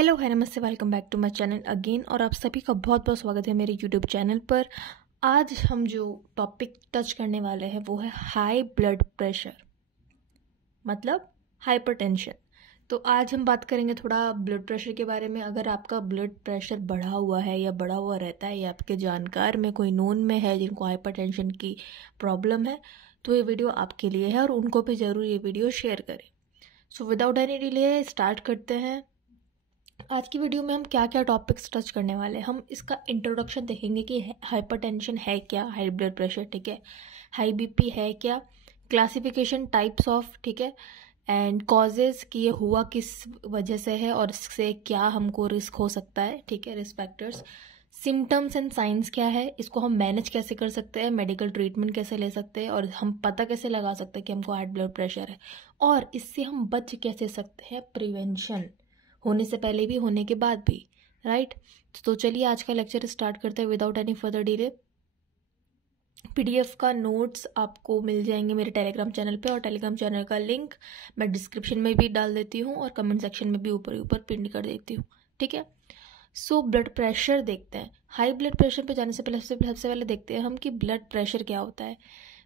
Hello है नमस्ते, welcome back to my channel again. और आप सभी का बहुत बहुत स्वागत है मेरे यूट्यूब चैनल पर। आज हम जो टॉपिक टच करने वाले हैं वो है हाई ब्लड प्रेशर, मतलब हाइपरटेंशन। तो आज हम बात करेंगे थोड़ा ब्लड प्रेशर के बारे में। अगर आपका ब्लड प्रेशर बढ़ा हुआ है या बढ़ा हुआ रहता है या आपके जानकार में कोई नोन में है जिनको हाइपरटेंशन की प्रॉब्लम है, तो ये वीडियो आपके लिए है और उनको भी ज़रूर ये वीडियो शेयर करें। So without any delay start करते हैं। आज की वीडियो में हम क्या क्या टॉपिक्स टच करने वाले हैं। हम इसका इंट्रोडक्शन देखेंगे कि हाइपरटेंशन है क्या, हाई ब्लड प्रेशर, ठीक है, हाई बीपी है क्या, क्लासिफिकेशन टाइप्स ऑफ, ठीक है, एंड कॉजेज कि ये हुआ किस वजह से है और इससे क्या हमको रिस्क हो सकता है, ठीक है, risk factors, symptoms and science क्या है, इसको हम मैनेज कैसे कर सकते हैं, मेडिकल ट्रीटमेंट कैसे ले सकते हैं और हम पता कैसे लगा सकते हैं कि हमको हाई ब्लड प्रेशर है और इससे हम बच कैसे सकते हैं, प्रिवेंशन, होने से पहले भी होने के बाद भी, राइट। तो चलिए आज का लेक्चर स्टार्ट करते हैं without any further delay. PDF का नोट्स आपको मिल जाएंगे मेरे टेलीग्राम चैनल पे और टेलीग्राम चैनल का लिंक मैं डिस्क्रिप्शन में भी डाल देती हूँ और कमेंट सेक्शन में भी ऊपर ऊपर पिन कर देती हूँ, ठीक है। सो ब्लड प्रेशर देखते हैं। हाई ब्लड प्रेशर पे जाने से पहले सबसे पहले देखते हैं हम कि ब्लड प्रेशर क्या होता है।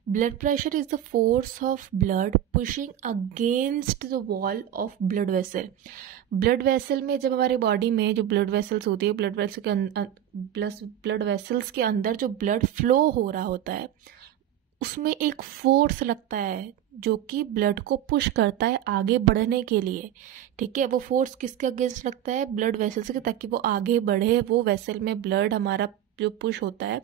Blood pressure is the force of blood pushing against the wall of blood vessel. Blood vessel में जब हमारी बॉडी में जो ब्लड वेसल्स होती है, ब्लड वेसल्स के अंदर जो ब्लड फ्लो हो रहा होता है उसमें एक फोर्स लगता है जो कि ब्लड को पुश करता है आगे बढ़ने के लिए, ठीक है। वो फोर्स किसके अगेंस्ट लगता है, ब्लड वेसल्स के, ताकि वो आगे बढ़े, वो वेसल में ब्लड हमारा जो पुश होता है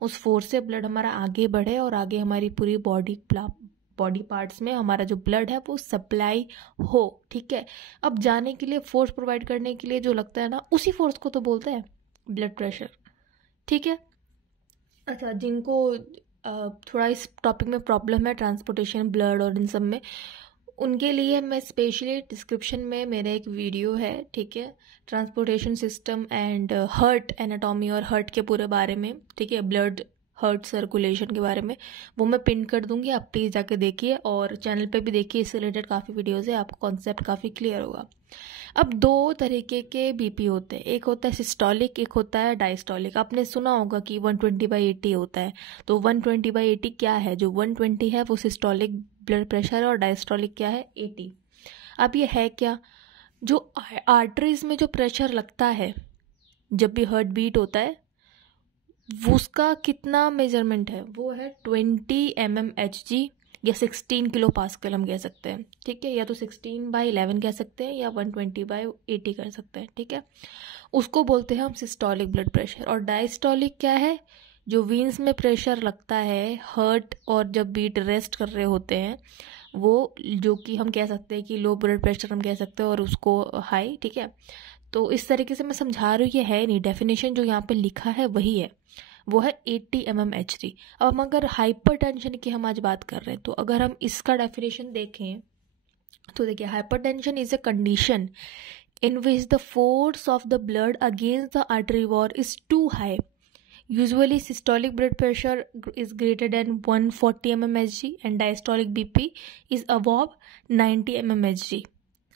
उस फोर्स से ब्लड हमारा आगे बढ़े और आगे हमारी पूरी बॉडी पार्ट्स में हमारा जो ब्लड है वो सप्लाई हो, ठीक है। अब जाने के लिए फोर्स प्रोवाइड करने के लिए जो लगता है ना, उसी फोर्स को तो बोलते हैं ब्लड प्रेशर, ठीक है। अच्छा, जिनको थोड़ा इस टॉपिक में प्रॉब्लम है, ट्रांसपोर्टेशन ब्लड और इन सब में, उनके लिए मैं स्पेशली डिस्क्रिप्शन में मेरा एक वीडियो है, ठीक है, transportation system and heart anatomy और हार्ट के पूरे बारे में, ठीक है, ब्लड हार्ट सर्कुलेशन के बारे में, वो मैं पिन कर दूंगी, आप प्लीज़ जाके देखिए और चैनल पे भी देखिए, इससे रिलेटेड काफ़ी वीडियोज़ है, आपको कॉन्सेप्ट काफ़ी क्लियर होगा। अब दो तरीके के बीपी होते हैं, एक होता है सिस्टोलिक, एक होता है डायस्टोलिक। आपने सुना होगा कि 120/80 होता है, तो 120/80 क्या है, जो 120 है वो सिस्टोलिक ब्लड प्रेशर है और डायस्टोलिक क्या है, 80। अब ये है क्या, जो आर्टरीज में जो प्रेशर लगता है जब भी हार्ट बीट होता है वो उसका कितना मेजरमेंट है, वो है 20 mmHg या 16 किलो पास्कल हम कह सकते हैं, ठीक है, या तो 16/11 कह सकते हैं या 120/80 कर सकते हैं, ठीक है। उसको बोलते हैं हम सिस्टोलिक ब्लड प्रेशर। और डायस्टोलिक क्या है, जो वीन्स में प्रेशर लगता है हार्ट और जब बीट रेस्ट कर रहे होते हैं, वो जो कि हम कह सकते हैं कि लो ब्लड प्रेशर हम कह सकते हैं और उसको हाई, ठीक है। तो इस तरीके से मैं समझा रही हूँ, ये है नहीं, डेफिनेशन जो यहाँ पे लिखा है वही है, वो है 80 mmHg। अब हम अगर हाइपरटेंशन की हम आज बात कर रहे हैं, तो अगर हम इसका डेफिनेशन देखें तो देखिए, hypertension is a condition in which the force of the blood against the artery wall is too high. Usually systolic blood pressure is greater than 140 mmHg and diastolic BP is above 90 mmHg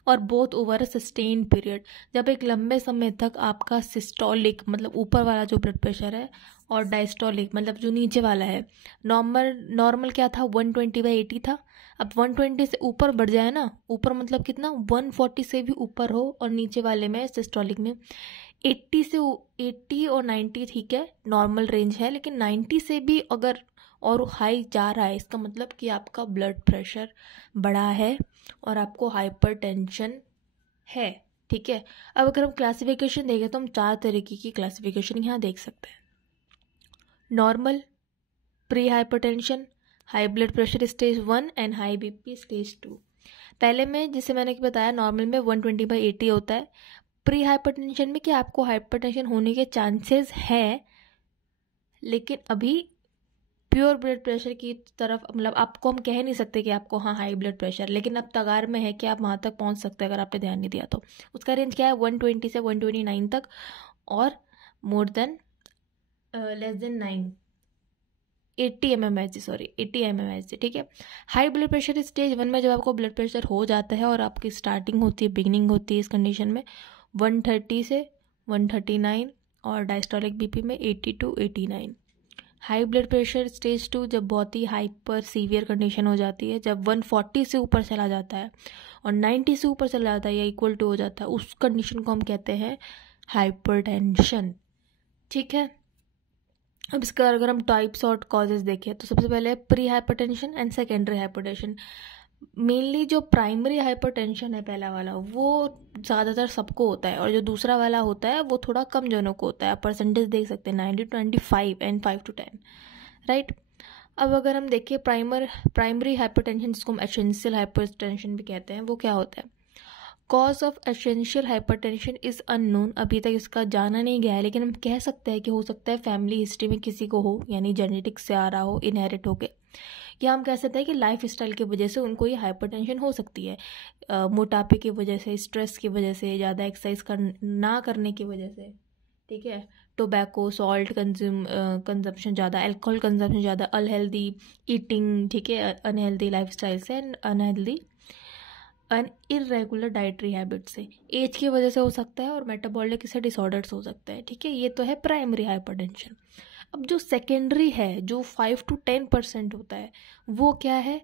और both over a sustain period. जब एक लंबे समय तक आपका systolic मतलब ऊपर वाला जो ब्लड प्रेशर है और डायस्टोलिक मतलब जो नीचे वाला है, नॉर्मल क्या था, 120/80 था। अब 120 से ऊपर बढ़ जाए ना, ऊपर मतलब कितना, 140 से भी ऊपर हो, और नीचे वाले में सिस्टोलिक में 80 और 90, ठीक है, नॉर्मल रेंज है, लेकिन 90 से भी अगर और हाई जा रहा है, इसका मतलब कि आपका ब्लड प्रेशर बढ़ा है और आपको हाइपरटेंशन है, ठीक है। अब अगर हम क्लासिफिकेशन देखें तो हम 4 तरीके की क्लासिफिकेशन यहाँ देख सकते हैं। Normal, pre hypertension, high blood pressure stage 1 and high BP stage 2। पहले में जिसे मैंने बताया, नॉर्मल में 120/80 होता है। प्री हाइपरटेंशन में कि आपको हाइपरटेंशन होने के चांसेस है, लेकिन अभी प्योर ब्लड प्रेशर की तरफ, मतलब आपको हम कह नहीं सकते कि आपको हाँ हाई ब्लड प्रेशर, लेकिन अब तगार में है कि आप वहाँ तक पहुँच सकते हैं अगर आपने ध्यान नहीं दिया तो। उसका रेंज क्या है, 120 से 129 तक और more than less than 80 mmHg, ठीक है। हाई ब्लड प्रेशर स्टेज 1 में जब आपको ब्लड प्रेशर हो जाता है और आपकी स्टार्टिंग होती है, बिगिनिंग होती है इस कंडीशन में, 130 से 139, और डायस्टोलिक बीपी में 80 to 89। High blood pressure stage 2 जब बहुत ही हाइपर सीवियर कंडीशन हो जाती है, जब 140 से ऊपर चला जाता है और 90 से ऊपर चला जाता है या इक्वल टू हो जाता है, उस कंडीशन को हम कहते हैं हाइपरटेंशन। ठीक है, अब इसका अगर हम टाइप्स और कॉजेज देखें तो सबसे पहले pre hypertension and secondary hypertension. Mainly जो प्राइमरी हाइपरटेंशन है पहला वाला, वो ज़्यादातर सबको होता है, और जो दूसरा वाला होता है वो थोड़ा कम जनों को होता है। आप परसेंटेज देख सकते हैं 90 to 95 एंड 5 to 10, राइट। अब अगर हम देखिए प्राइमरी हाइपरटेंशन, जिसको हम एसेंशियल हाइपरटेंशन भी कहते हैं, वो क्या होता है? Cause of essential hypertension is unknown, अभी तक इसका जाना नहीं गया है, लेकिन हम कह सकते हैं कि हो सकता है फैमिली हिस्ट्री में किसी को हो, यानी जेनेटिक्स से आ रहा हो, इनहेरिट होके, या हम कह सकते हैं कि लाइफ स्टाइल की वजह से उनको ये हाइपरटेंशन हो सकती है। मोटापे की वजह से, स्ट्रेस की वजह से, ज़्यादा एक्सरसाइज ना करने की वजह से, ठीक है, टोबैको, सॉल्ट कंजम्पशन ज़्यादा, अल्कोहल कंजम्पशन ज़्यादा, अनहेल्दी ईटिंग, ठीक है, अनहेल्दी लाइफ स्टाइल से, unhealthy and irregular dietary habit से, एज की वजह से हो सकता है, और मेटाबॉलिक से डिसऑर्डर्स हो सकते हैं। ठीक है, ये तो है प्राइमरी हाइपरटेंशन। अब जो सेकेंडरी है, जो 5 to 10% होता है, वो क्या है?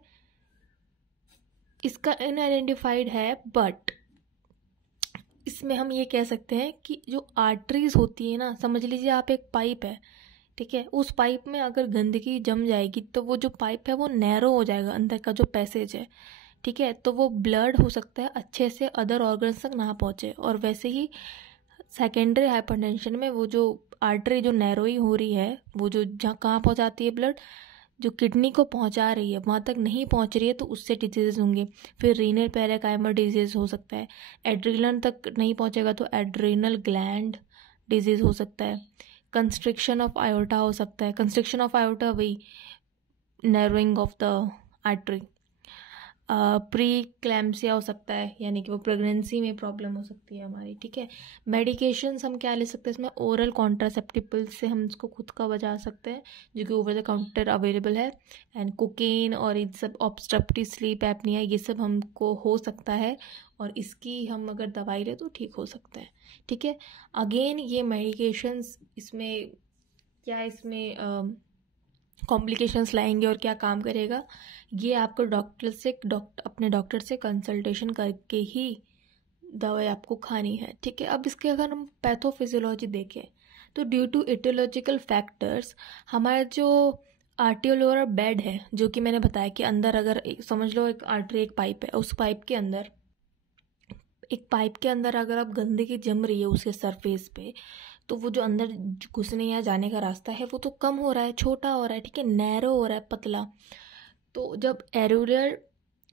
इसका अनआइडेंटिफाइड है, बट इसमें हम ये कह सकते हैं कि जो आर्टरीज होती है ना, समझ लीजिए आप एक पाइप है, ठीक है, उस पाइप में अगर गंदगी जम जाएगी तो वो जो पाइप है वो नैरो हो जाएगा, अंदर का जो पैसेज है, ठीक है, तो वो ब्लड हो सकता है अच्छे से अदर ऑर्गन्स तक ना पहुँचे। और वैसे ही सेकेंडरी हाइपरटेंशन में वो जो आर्टरी जो नैरोइंग हो रही है, वो जो जहाँ कहाँ पहुँचाती है ब्लड, जो किडनी को पहुँचा रही है वहाँ तक नहीं पहुँच रही है, तो उससे डिजीज़ होंगे। फिर रीनल पैराकाइमर डिजीज़ हो सकता है, एड्रिनल तक नहीं पहुँचेगा तो एड्रिनल ग्लैंड डिजीज़ हो सकता है, कंस्ट्रिक्शन ऑफ आयोटा हो सकता है। कंस्ट्रिक्शन ऑफ आयोटा वही narrowing of the artery. Pre eclampsia हो सकता है, यानी कि वो प्रेगनेंसी में प्रॉब्लम हो सकती है हमारी। ठीक है, मेडिकेशंस हम क्या ले सकते हैं इसमें? ओरल कॉन्ट्रासेप्टिव पिल्स से हम इसको खुद का बचा सकते हैं, जो कि ओवर द काउंटर अवेलेबल है। एंड कोकेन और इन सब ऑब्स्ट्रक्टिव स्लीप एपनिया, ये सब हमको हो सकता है, और इसकी हम अगर दवाई ले तो ठीक हो सकता है। ठीक है, अगेन ये मेडिकेशंस इसमें क्या, इसमें कॉम्प्लिकेशंस लाएंगे और क्या काम करेगा, ये आपको अपने डॉक्टर से कंसल्टेशन करके ही दवाई आपको खानी है। ठीक है, अब इसके अगर हम पैथोफिजियोलॉजी देखें तो ड्यू टू इटियोलॉजिकल फैक्टर्स, हमारा जो आर्टियोलोरल बेड है, जो कि मैंने बताया कि अंदर अगर समझ लो एक आर्टरी एक पाइप है, उस पाइप के अंदर अगर आप गंदगी जम रही है उसके सरफेस पे, तो वो जो अंदर घुसने या जाने का रास्ता है वो तो कम हो रहा है, छोटा हो रहा है, ठीक है, नैरो हो रहा है, पतला। तो जब एरुलर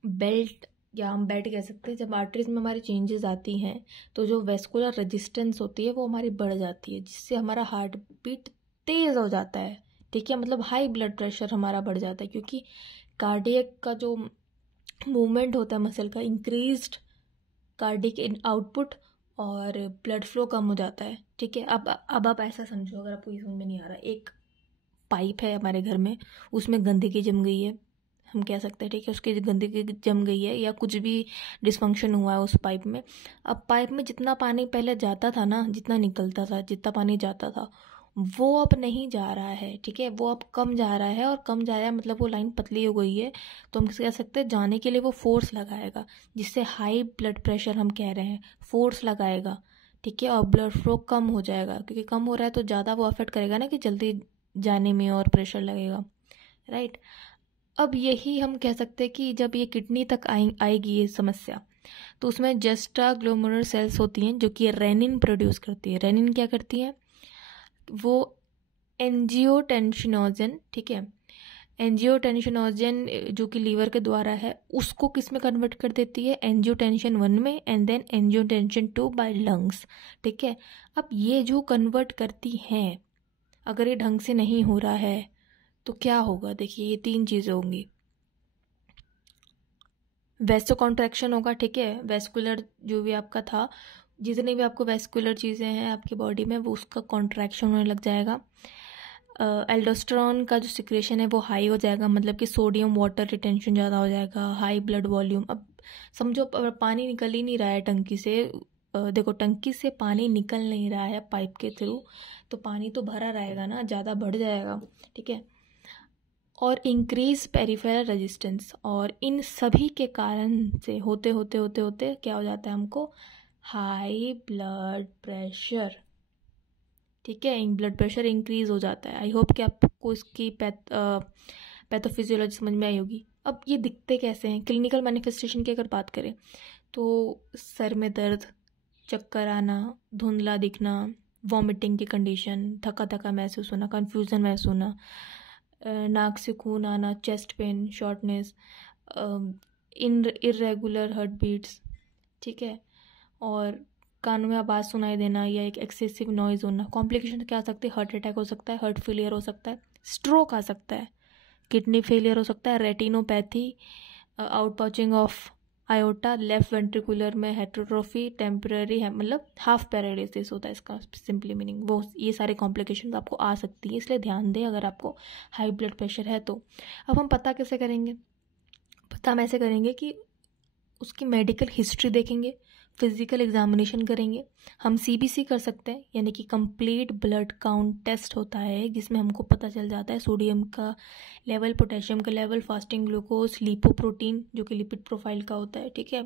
बेल्ट, या हम बेड कह सकते हैं, जब आर्टरीज में हमारी चेंजेस आती हैं तो जो वेस्कुलर रेजिस्टेंस होती है वो हमारी बढ़ जाती है, जिससे हमारा हार्ट बीट तेज़ हो जाता है। ठीक है, मतलब हाई ब्लड प्रेशर हमारा बढ़ जाता है, क्योंकि कार्डियक का जो मूवमेंट होता है मसल का, इंक्रीज्ड कार्डियक आउटपुट और ब्लड फ्लो कम हो जाता है। ठीक है, अब आप ऐसा समझो, अगर आपको ये समझ में नहीं आ रहा, एक पाइप है हमारे घर में, उसमें गंदगी जम गई है, हम कह सकते हैं, ठीक है, उसकी गंदगी जम गई है या कुछ भी डिस्फंक्शन हुआ है उस पाइप में। अब पाइप में जितना पानी पहले जाता था ना, जितना निकलता था, जितना पानी जाता था, वो अब नहीं जा रहा है। ठीक है, वो अब कम जा रहा है, और कम जा रहा है मतलब वो लाइन पतली हो गई है, तो हम कह सकते हैं जाने के लिए वो फोर्स लगाएगा, जिससे हाई ब्लड प्रेशर हम कह रहे हैं, फोर्स लगाएगा। ठीक है, और ब्लड फ्लो कम हो जाएगा, क्योंकि कम हो रहा है तो ज़्यादा वो अफेक्ट करेगा ना, कि जल्दी जाने में और प्रेशर लगेगा, राइट। अब यही हम कह सकते हैं कि जब ये किडनी तक आएगी ये समस्या, तो उसमें जस्टा ग्लोमेरुलर सेल्स होती हैं जो कि रेनिन प्रोड्यूस करती है। रेनिन क्या करती है? वो एंजियोटेंसिनोजन, ठीक है, एंजियोटेंसिनोजन जो कि लीवर के द्वारा है, उसको किस में कन्वर्ट कर देती है? एंजियोटेंशन 1 में, and then angiotensin 2 by lungs. ठीक है, अब ये जो कन्वर्ट करती हैं, अगर ये ढंग से नहीं हो रहा है तो क्या होगा? देखिए, ये 3 चीज़ें होंगी। वेस्टो कॉन्ट्रैक्शन होगा, ठीक है, वेस्कुलर जो भी आपका था, जितनी भी आपको वेस्कुलर चीज़ें हैं आपकी बॉडी में, वो उसका कॉन्ट्रैक्शन होने लग जाएगा। एल्डोस्टेरोन का जो सिक्रेशन है वो हाई हो जाएगा, मतलब कि सोडियम वाटर रिटेंशन ज़्यादा हो जाएगा, हाई ब्लड वॉल्यूम। अब समझो, अगर पानी निकल ही नहीं रहा है टंकी से, देखो टंकी से पानी निकल नहीं रहा है पाइप के थ्रू, तो पानी तो भरा रहेगा ना, ज़्यादा बढ़ जाएगा, ठीक है। और इंक्रीज पेरिफेरल रेजिस्टेंस, और इन सभी के कारण से होते होते होते होते क्या हो जाता है हमको, हाई ब्लड प्रेशर, ठीक है। ब्लड प्रेशर इंक्रीज हो जाता है। आई होप कि आपको इसकी पैथोफिजियोलॉजी समझ में आई होगी। अब ये दिखते कैसे हैं, क्लिनिकल मैनिफेस्टेशन की अगर बात करें तो सर में दर्द, चक्कर आना, धुंधला दिखना, वॉमिटिंग की कंडीशन, थका थका महसूस होना, कन्फ्यूज़न महसूस होना, नाक से खून आना, chest pain, shortness, irregular heart beats, ठीक है, और कानों में आवाज़ सुनाई देना या एक एक्सेसिव नॉइज़ होना। कॉम्प्लिकेशन क्या आ सकते हैं, हार्ट अटैक हो सकता है, हार्ट फेलियर हो सकता है, स्ट्रोक आ सकता है, किडनी फेलियर हो सकता है, retinopathy, outpouching of aorta, left ventricular में हेट्रोट्रोफी, टेम्पररी है, मतलब हाफ पैरालिसिस होता है इसका सिंपली मीनिंग, वो ये सारे कॉम्प्लिकेशन आपको आ सकती है, इसलिए ध्यान दें अगर आपको हाई ब्लड प्रेशर है तो। अब हम पता कैसे करेंगे, पता हम ऐसे करेंगे कि उसकी मेडिकल हिस्ट्री देखेंगे, फिजिकल एग्जामिनेशन करेंगे। हम सीबीसी कर सकते हैं, यानी कि कंप्लीट ब्लड काउंट टेस्ट होता है, जिसमें हमको पता चल जाता है सोडियम का लेवल, पोटेशियम का लेवल, फास्टिंग ग्लूकोज, लिपोप्रोटीन जो कि लिपिड प्रोफाइल का होता है, ठीक है,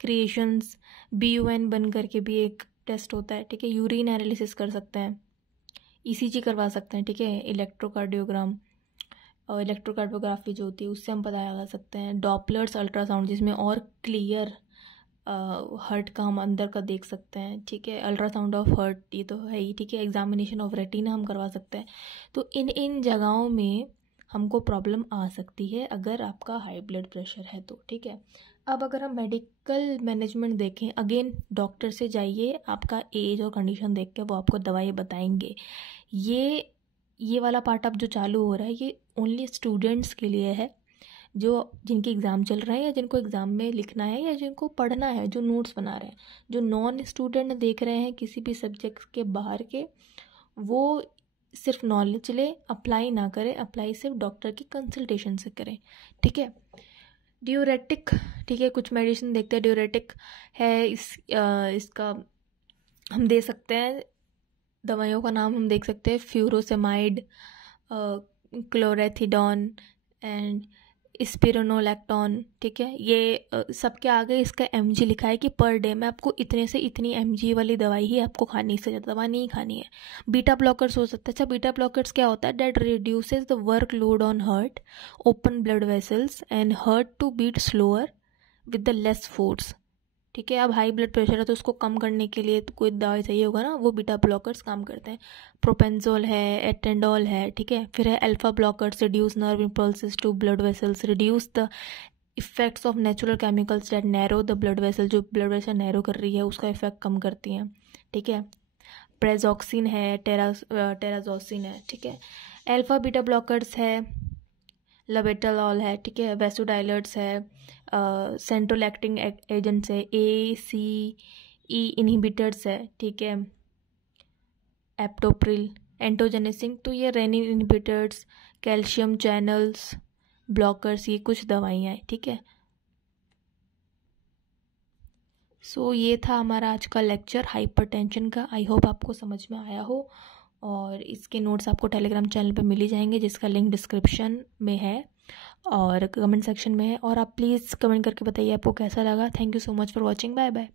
क्रिएशंस, BUN बन करके भी एक टेस्ट होता है, ठीक है। यूरिन एनालिसिस कर सकते हैं, ECG करवा सकते हैं, ठीक है, इलेक्ट्रोकार्डियोग्राम और इलेक्ट्रोकार्डियोग्राफी जो होती है उससे हम पता लगा सकते हैं। डॉपलर्स अल्ट्रासाउंड, जिसमें और क्लियर हार्ट का हम अंदर का देख सकते हैं, ठीक है। अल्ट्रासाउंड ऑफ हार्ट ये तो है ही, ठीक है। एग्जामिनेशन ऑफ रेटिना हम करवा सकते हैं। तो इन जगहों में हमको प्रॉब्लम आ सकती है अगर आपका हाई ब्लड प्रेशर है तो, ठीक है। अब अगर हम मेडिकल मैनेजमेंट देखें, अगेन डॉक्टर से जाइए, आपका एज और कंडीशन देख के वो आपको दवाई बताएंगे। ये वाला पार्ट अब जो चालू हो रहा है ये ओनली स्टूडेंट्स के लिए है, जो जिनके एग्ज़ाम चल रहे हैं या जिनको एग्ज़ाम में लिखना है या जिनको पढ़ना है, जो नोट्स बना रहे हैं। जो नॉन स्टूडेंट देख रहे हैं किसी भी सब्जेक्ट के बाहर के, वो सिर्फ नॉलेज ले, अप्लाई ना करें, अप्लाई सिर्फ डॉक्टर की कंसल्टेशन से करें, ठीक है। ड्यूरेटिक, ठीक है, कुछ मेडिसिन देखते हैं, ड्यूरेटिक है इसका हम दे सकते हैं, दवाइयों का नाम हम देख सकते हैं, फ्यूरोसेमाइड, क्लोरेथिडोन एंड स्पिरोनोलैक्टोन, ठीक है। ये सबके आगे इसका mg लिखा है कि पर डे में आपको इतने से इतनी mg वाली दवाई ही आपको खानी, से ज़्यादा दवा नहीं खानी है। बीटा ब्लॉकर्स हो सकता है। अच्छा, बीटा ब्लॉकर्स क्या होता है, that reduces the work load on heart, open blood vessels and heart to beat slower with the less force, ठीक है। अब हाई ब्लड प्रेशर है तो उसको कम करने के लिए तो कोई दवाई चाहिए होगा ना, वो बीटा ब्लॉकर्स काम करते हैं। प्रोपेंजोल है, एटेंडोल है, ठीक है। फिर है alpha blockers, reduce nerve impulses to blood vessels, reduce the effects of natural chemicals that narrow the blood vessel, जो ब्लड वेसल नैरो कर रही है उसका इफेक्ट कम करती हैं, ठीक है। प्रेजॉक्सिन है, टेराजोसिन है, ठीक है। अल्फा बीटा ब्लॉकर्स है, लबेटालॉल है, ठीक है। वेसोडाइलर्स है, सेंट्रल एक्टिंग एजेंट्स है, ACE इनहिबिटर्स है, ठीक है। एप्टोप्रिल, एंटोजेनेसिन, तो ये renin inhibitors, calcium channels blockers, ये कुछ दवाइयाँ हैं, ठीक है। सो ये था हमारा आज का लेक्चर हाइपरटेंशन का। आई होप आपको समझ में आया हो, और इसके नोट्स आपको टेलीग्राम चैनल पे मिल ही जाएंगे, जिसका लिंक डिस्क्रिप्शन में है और कमेंट सेक्शन में है। और आप प्लीज़ कमेंट करके बताइए आपको कैसा लगा। Thank you so much for watching, bye bye.